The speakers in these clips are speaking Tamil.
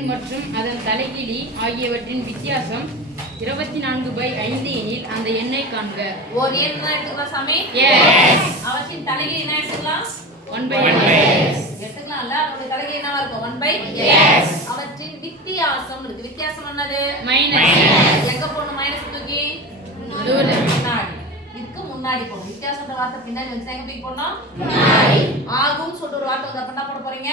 எண் மற்றும் அதன் தலைகீழி ஆகியவற்றின் வித்தியாசம் 24/5 எனில் அந்த எண்ணை காண்க. ஒரு எண் என்ன எடுத்துக்கலாம் சாமி? அவற்றின் தலைகீழ் என்ன எடுத்துக்கலாம்? 1/s எடுத்துக்கலாம்ல. அதோட தலைகீழ் என்னவா இருக்கும்? 1/s. அவற்றின் வித்தியாசம் இருக்கு. வித்தியாசம் என்னது? மைனஸ். எங்க போணும் மைனஸ் தூக்கி? முன்னாடி. இதுக்கு முன்னாடி போணும். வித்தியாசம்ன்ற வார்த்தை பின்னாடி வந்து எங்க தூக்கி போடணும்? முன்னாடி. ஆகும் சொல்ற ஒரு வார்த்தை வந்து அப்ப என்ன போட போறீங்க?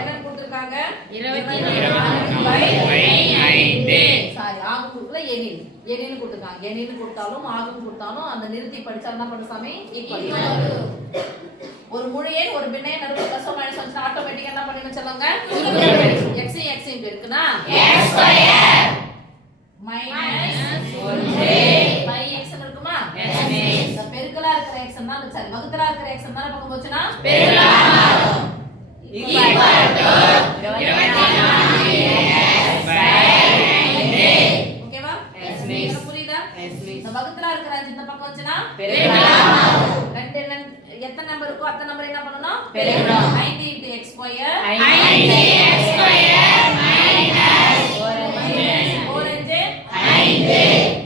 என்ன கொடுத்திருக்காங்க? 24/5. சாரி, ஆகும் குறுக்குல எண்ணில். எண்ணில் கொடுத்திருக்காங்க. எண்ணில் கொடுத்தாலும் ஆகும் கொடுத்தாலும் அந்த நிறுத்தி படிச்சா என்ன பண்ணு சாமி? ஈக்குவல். ஒரு முழு எண் ஒரு பின்ன எண் நடுவுல பிளஸ் மைனஸ் வந்து ஆட்டோமேட்டிக்கா என்ன பண்ணின்னு சொல்லுங்க? x x இருக்குனா x² மைனஸ் 1/x இருக்குமா? இந்த பெருக்கலா இருக்கிற x ன்னா சரி வகுத்தலா இருக்கிற x ன்னா பக்கம் போச்சுனா பெருக்கலா மாறும். Equal to 24/5. ஓகேவா? இது புரியுதா? இந்த வகுத்தலா இருக்கிற 5 இந்த பக்கம் வந்துச்சுனா பெருக்கலா மாறும். ரெண்டு எத்தனை நம்பர் இருக்கோ அத்தனை நம்பர் என்ன பண்ணனும்? பெருக்கணும். 5 × x² 4×5.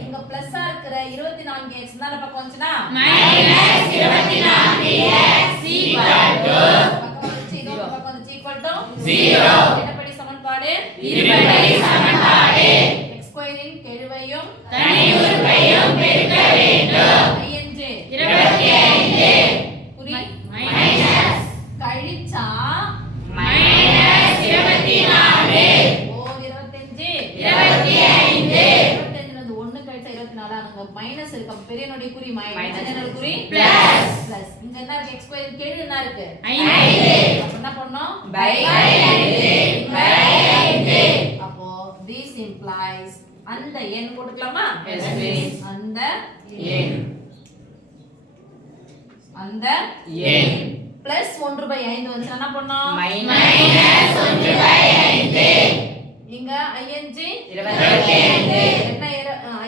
இங்க பிளஸ்ஸா இருக்கிற 24x நால பக்கம் வந்துச்சுனா -24x பக்கம் வந்துச்சு 0. என்னப்படி சமன்பாடு? இருபடி சமன்பாடு. x² இன் கெழுவையும் தனி உறுப்பையும் பெருக்க வேண்டும். 25 புரி மைனஸ் கழிச்சா -24 ஓ 25 25 1 கழிச்சா 24 அங்க மைனஸ் இருக்கு. அப்ப பெரிய நோடி குறி மைனஸ் என்ன குறி பிளஸ் பிளஸ். இங்க என்ன இருக்கு? x² கெழு என்ன இருக்கு? 5. அப்ப என்ன பண்ணனும்? பை 5. அப்போ this implies அந்த எண் போட்டுக்கலாமா? Yes miss. அந்த எண் பிளஸ் 1/5 வந்து என்ன பண்ணோம்? மைனஸ் 1/5. இங்க ING 25 என்ன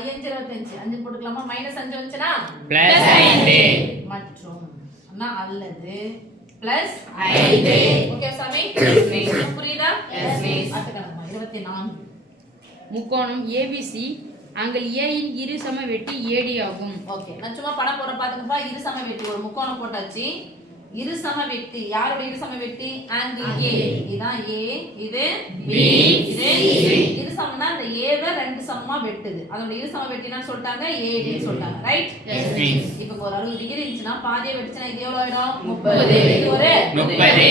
ING 25 5 போட்டுக்கலாமா? மைனஸ் 5 வந்துச்சுனா பிளஸ் 5 மற்றும் அண்ணா அல்லது பிளஸ் 5. ஓகே சாமி? புரியுதா? Yes miss. அடுத்து 24 முக்கோணம் ABC ஆங்கிள் A இன் இரு சம வெட்டி AD ஆகும். ஓகே, நான் சும்மா படம் போற பாத்துக்கப்பா. இரு சம வெட்டி ஒரு முக்கோணம் போட்டாச்சு. இரு சம வெட்டி யாரோட இரு சம வெட்டி? Angle A. இதான் A, இது B, இது C. இரு சமம்னா அந்த A வை ரெண்டு சமமா வெட்டுது. அதோட இரு சம வெட்டினா சொல்லிட்டாங்க AD சொல்லிட்டாங்க. ரைட்? Yes miss. இப்போ ஒரு 60 டிகிரி இருந்துச்சுனா பாதியை வெட்டிச்சனா இது எவ்வளவு ஆயிடும்? 30. இது ஒரு 30.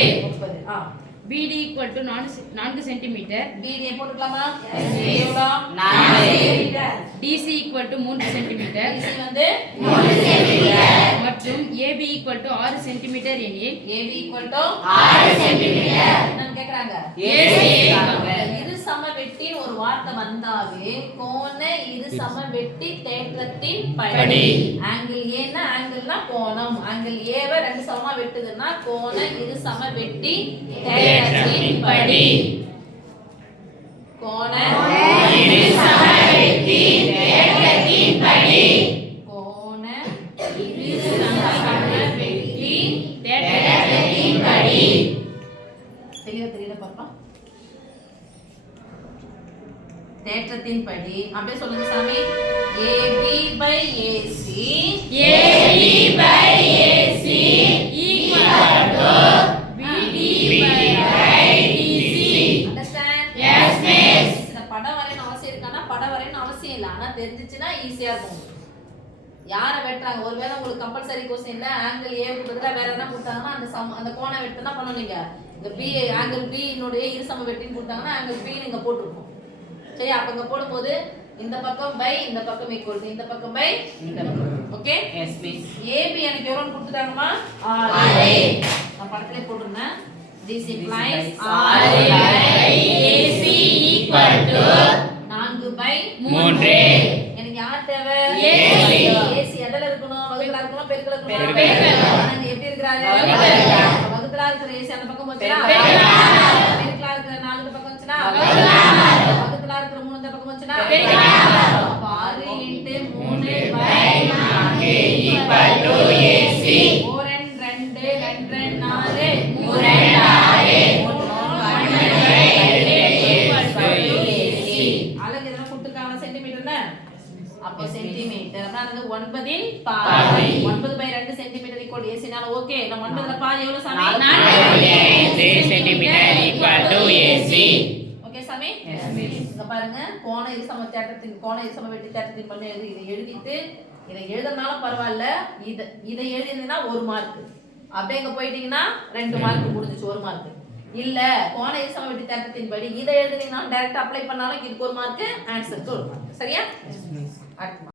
BD = 4 cm. BD போட்டுக்கலாமா? எஸ் எவ்வளவு? 4 cm. DC = 3 cm. DC வந்து 3 cm. மற்றும் AB = 6 cm எனில் AB = 6 cm. என்னன்னு கேக்குறாங்க? AC இரு சம வெட்டின்னு ஒரு வார்த்தை வந்தாவே கோண இரு சம வெட்டி தேற்றத்தின் படி. ஆங்கிள் A னா ஆங்கிள்னா கோணம். ஆங்கிள் A வை ரெண்டு சமமா வெட்டுதுன்னா கோண இரு சம வெட்டி தேற்றத்தின் படி. கோண இரு சம வெட்டி தேற்றத்தின் படி. கோண இரு சம வெட்டி தேற்றத்தின் படி. தெரியல பாப்பா. தேற்றத்தின் படி அப்படியே சொல்லுங்க சாமி. AB/AC AB/AC = BD/DC. Understand? Yes miss. இந்த படம் வரையணும் அவசியம் இருக்கானா? படம் வரையணும் அவசியம் இல்ல. ஆனா தெரிஞ்சிச்சுனா ஈஸியா இருக்கும். யாரை வெட்டுறாங்க? ஒருவேளை உங்களுக்கு கம்பல்சரி क्वेश्चनல ஆங்கிள் A க்கு பதிலா வேற என்ன கொடுத்தாங்கன்னா அந்த கோண வெட்டனா பண்ணுவீங்க. இந்த B ஆங்கிள் B னுடைய இரு சம வெட்டின்னு கொடுத்தாங்கன்னா ஆங்கிள் B நீங்க போட்டுருப்போம். சரி, அப்ப இங்க போடும்போது இந்த பக்கம் பை இந்த பக்கம் ஈக்குவல் டு இந்த பக்கம் பை இந்த பக்கம். ஓகே? Yes miss. AB எனக்கு எவ்வளவு கொடுத்துட்டாங்கமா? 6. நான் படத்திலே போட்டுறேன். This implies 6/AC = 4/3. எனக்கு யார் தேவை? AC எதல இருக்கணும்? வகுத்தலா இருக்கணும், பெருக்கலா இருக்கணும்? பெருக்கல். எப்படி இருக்கறாங்க? வகுத்தலா இருக்கிற AC அந்த பக்கம் போச்சுனா பெருக்கலா இருக்கிற 4 இந்த பக்கம் வந்துச்சுனா வகுத்தலா இருக்கிற 3 இந்த பக்கம் வந்துச்சுனா பெருக்கலா. 6 × 3/4 = AC. 4 2 2 4 3 6 3 12 அப்போ சென்டிமீட்டர் அப்படின்னா 9 இன் பாதி 9/2 சென்டிமீட்டர் ஈக்குவல் ஏசினால ஓகே நம்ம 9ல பாதி எவ்வளவு சாமி 4 centimetre equal to AC. Okay சாமி இங்க பாருங்க கோண இருசம தேற்றத்தின் கோண இருசம வெட்டி தேற்றத்தின் பண்ணி இதை எழுதிட்டு இதை எழுதுனாலும் பரவாயில்ல இதை எழுதினா 1 மார்க் அப்படியே இங்க போயிட்டீங்கன்னா 2 மார்க் முடிஞ்சிச்சு 1 மார்க் இல்ல கோண இருசம வெட்டி தேற்றத்தின் படி இதை எழுதுனீங்கன்னா டைரக்ட் அப்ளை பண்ணாலும் இதுக்கு 1 மார்க் ஆன்சருக்கு 1 மார்க் சரியா? அடுத்து